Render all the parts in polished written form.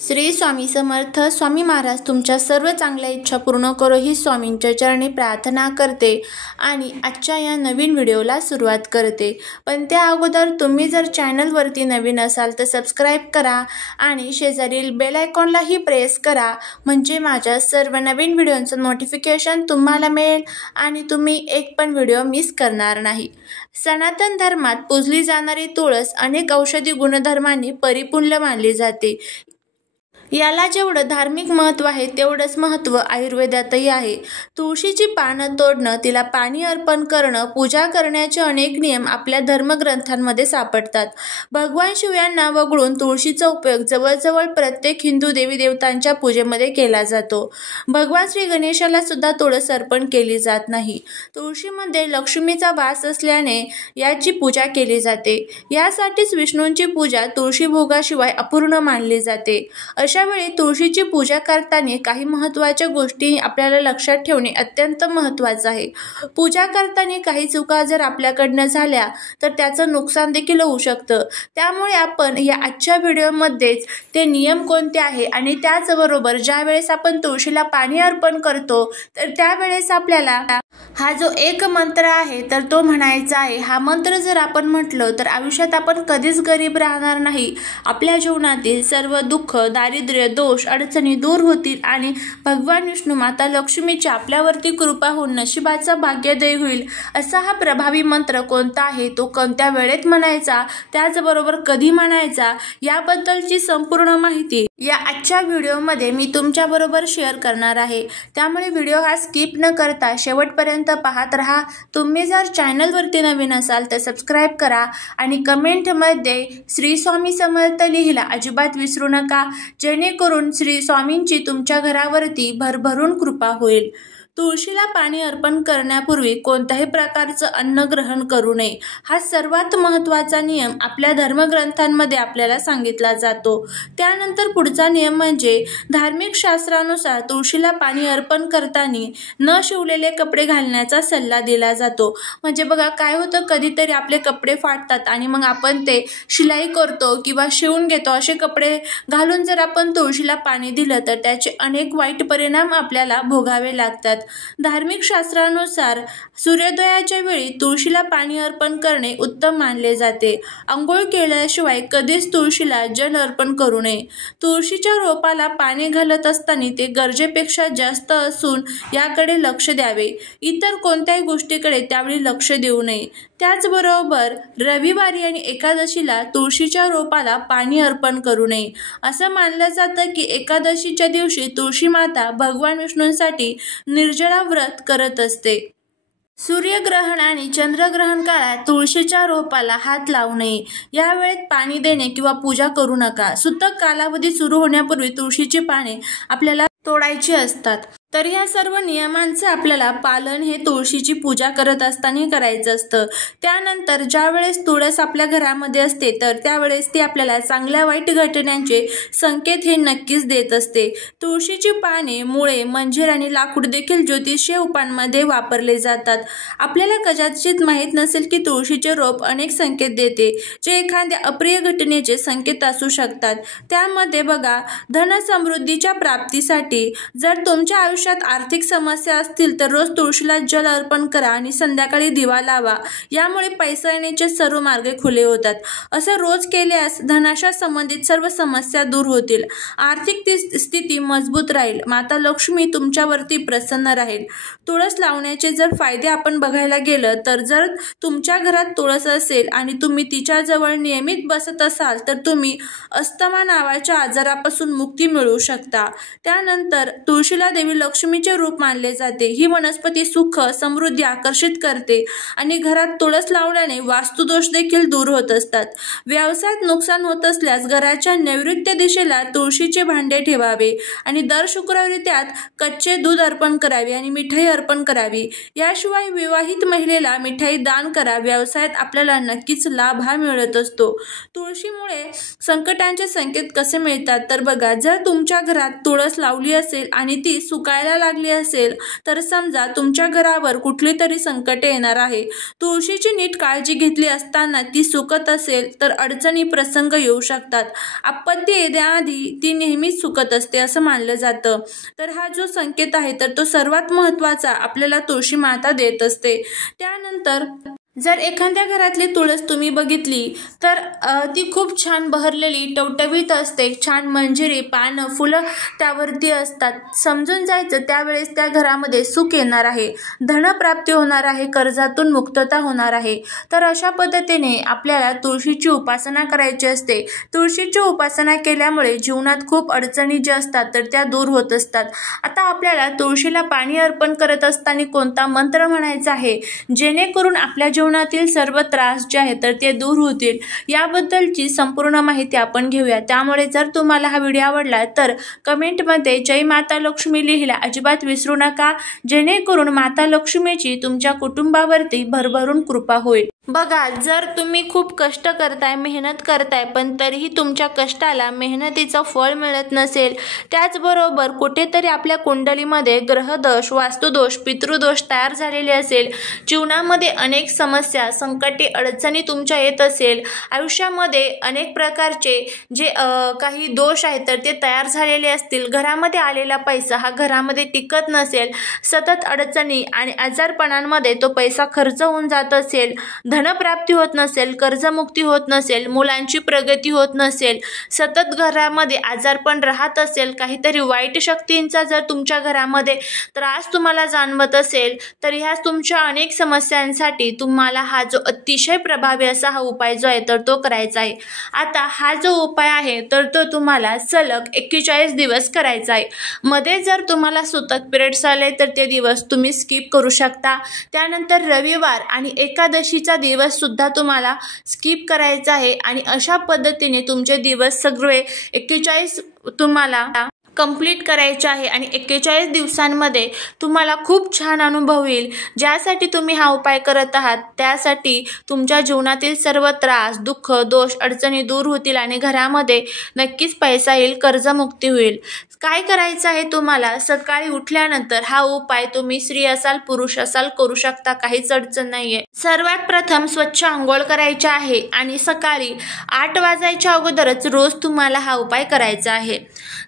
श्री स्वामी समर्थ. स्वामी महाराज तुमच्या सर्व चांगल्या इच्छा पूर्ण करो ही स्वामींच्या चरणी प्रार्थना करते आणि आजच्या या नवीन व्हिडिओला सुरुवात करते. पण त्या अगोदर तुम्ही जर चॅनलवरती नवीन असाल तर सबस्क्राईब करा आणि शेजारील बेल आयकॉनलाही प्रेस करा, म्हणजे माझ्या सर्व नवीन व्हिडिओचं नोटिफिकेशन तुम्हाला मिळेल आणि तुम्ही एक पण व्हिडिओ मिस करणार नाही. सनातन धर्मात पूजली जाणारी तुळस अनेक औषधी गुणधर्मांनी परिपूर्ण मानली जाते. याला जेवढं धार्मिक महत्त्व आहे तेवढंच महत्त्व आयुर्वेदातही आहे. तुळशीची पानं तोडणं, तिला पाणी अर्पण करणं, पूजा करण्याचे अनेक नियम आपल्या धर्मग्रंथांमध्ये सापडतात. भगवान शिव यांना वगळून तुळशीचा उपयोग जवळजवळ प्रत्येक हिंदू देवी देवतांच्या पूजेमध्ये केला जातो. भगवान श्री गणेशाला सुद्धा तुळस अर्पण केली जात नाही. तुळशीमध्ये लक्ष्मीचा वास असल्याने याची पूजा केली जाते. यासाठीच विष्णूंची पूजा तुळशी भोगाशिवाय अपूर्ण मानली जाते. अशा वेळी तुळशीची पूजा करताना काही महत्त्वाच्या गोष्टी आपल्याला लक्षात ठेवणे अत्यंत महत्त्वाचं आहे. पूजा करताना काही चुका जर आपल्याकडनं झाल्या तर त्याचं नुकसान देखील होऊ शकतं. त्यामुळे आपण या आजच्या व्हिडिओमध्येच ते नियम कोणते आहे आणि त्याचबरोबर ज्या वेळेस आपण तुळशीला पाणी अर्पण करतो तर त्यावेळेस आपल्याला हा जो एक मंत्र आहे तर तो म्हणायचा आहे. हा मंत्र जर आपण म्हटलं तर आयुष्यात आपण कधीच गरीब राहणार नाही. आपल्या जीवनातील सर्व दुःख, दारिद्र्य, दोष, अडचणी दूर होतील आणि भगवान विष्णू माता लक्ष्मीची आपल्यावरती कृपा होऊन नशिबाचा भाग्योदय होईल. असा हा प्रभावी मंत्र कोणता आहे, तो कोणत्या वेळेत म्हणायचा, त्याचबरोबर कधी म्हणायचा, याबद्दलची संपूर्ण माहिती या आजच्या व्हिडिओमध्ये मी तुमच्याबरोबर शेअर करणार आहे. त्यामुळे व्हिडिओ हा स्किप न करता शेवटपर्यंत पाहत राहा. तुम्ही जर चॅनलवरती नवीन असाल तर सबस्क्राईब करा आणि कमेंटमध्ये श्री स्वामी समर्थ लिहिला अजिबात विसरू नका, जेणेकरून श्री स्वामींची तुमच्या घरावरती भरभरून कृपा होईल. तुळशीला पाणी अर्पण करण्यापूर्वी कोणत्याही प्रकारचं अन्न ग्रहण करू नये. हा सर्वात महत्त्वाचा नियम आपल्या धर्मग्रंथांमध्ये आपल्याला सांगितला जातो. त्यानंतर पुढचा नियम म्हणजे धार्मिक शास्त्रानुसार तुळशीला पाणी अर्पण करताना न शिवलेले कपडे घालण्याचा सल्ला दिला जातो. म्हणजे बघा काय होतं, कधीतरी आपले कपडे फाटतात आणि मग आपण ते शिलाई करतो किंवा शिवून घेतो. असे कपडे घालून जर आपण तुळशीला पाणी दिलं तर त्याचे अनेक वाईट परिणाम आपल्याला भोगावे लागतात. धार्मिक शास्त्रानुसार सूर्योदयाच्या वेळी तुळशीला पाणी अर्पण करणे उत्तम मानले जाते. आंघोळ केल्याशिवाय कधीच तुळशीला जल अर्पण करू नये. तुळशीच्या रोपाला पाणी घालत असताना ते गरजेपेक्षा जास्त असून याकडे लक्ष द्यावे. इतर कोणत्याही गोष्टीकडे त्यावेळी लक्ष देऊ नये. त्याचबरोबर रविवारी आणि एकादशीला तुळशीच्या रोपाला पाणी अर्पण करू नये. असं मानलं जातं की एकादशीच्या दिवशी तुळशी माता भगवान विष्णूंसाठी निर्जला व्रत करत असते. सूर्यग्रहण आणि चंद्रग्रहण काळात तुळशीच्या रोपाला हात लावू नये. या वेळेत पाणी देणे किंवा पूजा करू नका. सूतक कालावधी सुरू होण्यापूर्वी तुळशीची पाने आपल्याला तोडायची असतात. तर या सर्व नियमांचं आपल्याला पालन हे तुळशीची पूजा करत असताना करायचं असतं. त्यानंतर ज्या वेळेस तुळस आपल्या घरामध्ये असते तर त्यावेळेस ती आपल्याला चांगल्या वाईट घटनांचे संकेत हे नक्कीच देत असते. तुळशीची पाने, मुळे, मंजीर आणि लाकूड देखील ज्योतिषीय उपायांमध्ये वापरले जातात. आपल्याला कदाचित माहीत नसेल की तुळशीचे रोप अनेक संकेत देते, जे एखाद्या अप्रिय घटनेचे संकेत असू शकतात. त्यामध्ये बघा, धनसमृद्धीच्या प्राप्तीसाठी जर तुमच्या आयुष्यात आर्थिक समस्या असतील तर रोज तुळशीला जल अर्पण करा आणि संध्याकाळी दिवा लावा. यामुळे पैसा येण्याचे सर्व मार्ग खुले होतात. असं रोज केल्यास धनाशा संबंधित सर्व समस्या दूर होतील. आर्थिक स्थिती मजबूत राहील. माता लक्ष्मी तुमच्यावरती प्रसन्न राहील. तुळस लावण्याचे जर फायदे आपण बघायला गेलं तर जर तुमच्या घरात तुळस असेल आणि तुम्ही तिच्याजवळ नियमित बसत असाल तर तुम्ही अस्थमा नावाच्या आजारापासून मुक्ती मिळवू शकता. त्यानंतर तुळशीला देवी लक्ष्मीचे रूप मानले जाते. ही वनस्पती सुख, समृद्धी आकर्षित करते आणि घरात तुळस लावल्याने वास्तुदोष देखील दूर होत असतात. व्यवसायात नुकसान होत असल्यास घराच्या नैऋत्य दिशेला तुळशीचे भांडे ठेवावे आणि दर शुक्रवारी त्यात कच्चे दूध अर्पण करावे आणि मिठाई अर्पण करावी. याशिवाय विवाहित महिलेला मिठाई दान करा. व्यवसायात आपल्याला नक्कीच लाभ हा मिळत असतो. तुळशीमुळे संकटांचे संकेत कसे मिळतात तर बघा, जर तुमच्या घरात तुळस लावली असेल आणि ती सुकायला सुकायला लागली असेल तर समजा तुमच्या घरावर कुठली तरी संकटे येणार आहे. तुळशीची नीट काळजी घेतली असताना ती सुकत असेल तर अडचणी प्रसंग येऊ शकतात. आपत्ती येण्याआधी ती नेहमीच सुकत असते असं मानलं जातं. तर हा जो संकेत आहे तर तो सर्वात महत्त्वाचा आपल्याला तुळशी माता देत असते. त्यानंतर जर एखाद्या घरातली तुळस तुम्ही बघितली तर ती खूप छान बहरलेली टवटवीत असते. छान मंजिरी, पानं, फुलं त्यावरती असतात. समजून जायचं त्यावेळेस त्या घरामध्ये सुख येणार आहे, धनप्राप्ती होणार आहे, कर्जातून मुक्तता होणार आहे. तर अशा पद्धतीने आपल्याला तुळशीची उपासना करायची असते. तुळशीची उपासना केल्यामुळे जीवनात खूप अडचणी ज्या असतात तर त्या दूर होत असतात. आता आपल्याला तुळशीला पाणी अर्पण करत असताना कोणता मंत्र म्हणायचा आहे जेणेकरून आपल्या जीवनातील सर्व त्रास जे आहेत तर ते दूर होतील, याबद्दलची संपूर्ण माहिती आपण घेऊया. त्यामुळे जर तुम्हाला हा व्हिडिओ आवडला तर कमेंटमध्ये जय माता लक्ष्मी लिहायला अजिबात विसरू नका, जेणेकरून माता लक्ष्मीची तुमच्या कुटुंबावरती भरभरून कृपा होईल. बघा, जर तुम्ही खूप कष्ट करताय, मेहनत करताय, पण तरीही तुमच्या कष्टाला मेहनतीचं फळ मिळत नसेल, त्याचबरोबर कुठेतरी आपल्या कुंडलीमध्ये ग्रहदोष, वास्तुदोष, पितृदोष तयार झालेले असेल, जीवनामध्ये अनेक समस्या, संकटे, अडचणी तुमच्या येत असेल, आयुष्यामध्ये अनेक प्रकारचे जे काही दोष आहेत तर ते तयार झालेले असतील, घरामध्ये आलेला पैसा हा घरामध्ये टिकत नसेल, सतत अडचणी आणि आजारपणांमध्ये तो पैसा खर्च होऊन जात असेल, धनप्राप्ती होत नसेल, कर्जमुक्ती होत नसेल, मुलांची प्रगती होत नसेल, सतत घरामध्ये आजारपण राहत असेल, काहीतरी वाईट शक्तींचा जर तुमच्या घरामध्ये त्रास तुम्हाला जाणवत असेल तर ह्या तुमच्या अनेक समस्यांसाठी तुम्हाला हा जो अतिशय प्रभावी असा हा उपाय जो आहे तर तो करायचा आहे. आता हा जो उपाय आहे तर तो तुम्हाला सलग 41 दिवस करायचा आहे. मध्ये जर तुम्हाला सुतक पिरियड्स आले तर ते दिवस तुम्ही स्किप करू शकता. त्यानंतर रविवार आणि एकादशीचा दिवस सुद्धा तुम्हाला स्किप करायचा आहे आणि अशा पद्धतीने तुमचे दिवस सगळे 41 तुम्हाला कंप्लीट करायचे आहे आणि 41 दिवसांमध्ये तुम्हाला खूप छान अनुभव येईल. ज्यासाठी तुम्ही हा उपाय करत आहात त्यासाठी तुमच्या जीवनातील सर्व त्रास, दुःख, दोष, अडचणी दूर होतील आणि घरामध्ये नक्कीच पैसा येईल, कर्जमुक्ती होईल. काय करायचं आहे तुम्हाला, सकाळी उठल्यानंतर हा उपाय तुम्ही स्त्री असाल, पुरुष असाल करू शकता, काहीच अडचण नाहीये. सर्वात प्रथम स्वच्छ आंघोळ करायची आहे आणि सकाळी 8 वाजायच्या अगोदरच रोज तुम्हाला हा उपाय करायचा आहे.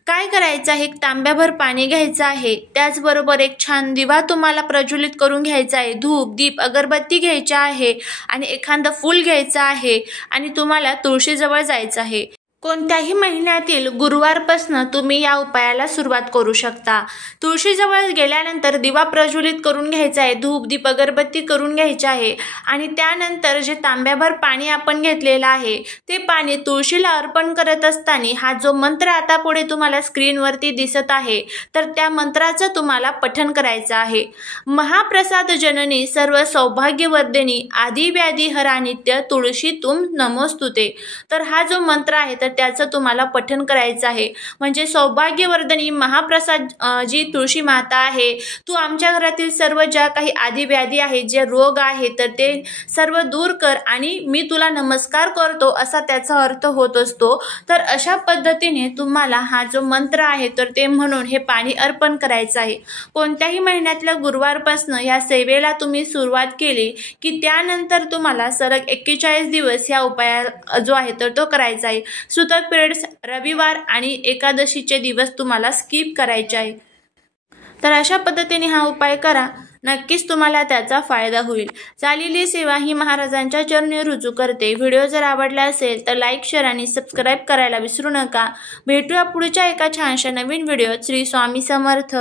काय करायचं आहे, एक तांब्याभर पाणी घ्यायचं आहे, त्याचबरोबर एक छान दिवा तुम्हाला प्रज्वलित करून घ्यायचा आहे, धूप, दीप, अगरबत्ती घ्यायची आहे आणि एखादं फूल घ्यायचं आहे आणि तुम्हाला तुळशीजवळ जायचं आहे. कोणत्याही महिन्यातील गुरुवारपासून तुम्ही या उपायाला सुरुवात करू शकता. तुळशीजवळ गेल्यानंतर दिवा प्रज्वलित करून घ्यायचा आहे, धूप, दीप, अगरबत्ती करून घ्यायची आहे आणि त्यानंतर जे तांब्याभर पाणी आपण घेतलेलं आहे ते पाणी तुळशीला अर्पण करत असताना हा जो मंत्र आता पुढे तुम्हाला स्क्रीनवरती दिसत आहे तर त्या मंत्राचं तुम्हाला पठण करायचं आहे. महाप्रसाद जननी सर्व सौभाग्यवर्धिनी आदिव्याधी हरा नित्य तुळशी तुम नमोस्तुते. तर हा जो मंत्र आहे तर त्याचं तुम्हाला पठण करायचं आहे. म्हणजे सौभाग्यवर्धनी महाप्रसाद जी तुळशी माता आहे, तू आमच्या घरातील सर्व ज्या काही आदिव्याधी आहे, जे रोग आहे तर ते सर्व दूर कर आणि मी तुला नमस्कार करतो असा त्याचा अर्थ होत असतो. तर अशा पद्धतीने तुम्हाला हा जो मंत्र आहे तर ते म्हणून हे पाणी अर्पण करायचं आहे. कोणत्याही महिन्यातल्या गुरुवारपासून या सेवेला तुम्ही सुरुवात केली की त्यानंतर तुम्हाला सलग 41 दिवस या उपाय जो आहे तर तो करायचा आहे. सुतक पिरियड्स, रविवार आणि एकादशीचे दिवस तुम्हाला स्किप करायचे आहे. तर अशा पद्धतीने हा उपाय करा, नक्कीच तुम्हाला त्याचा फायदा होईल. झालेली सेवा ही महाराजांच्या चरणी रुजू करते. व्हिडिओ जर आवडला असेल तर लाईक, शेअर आणि सबस्क्राईब करायला विसरू नका. भेटूया पुढच्या एका छानशा नवीन व्हिडिओत. श्री स्वामी समर्थ.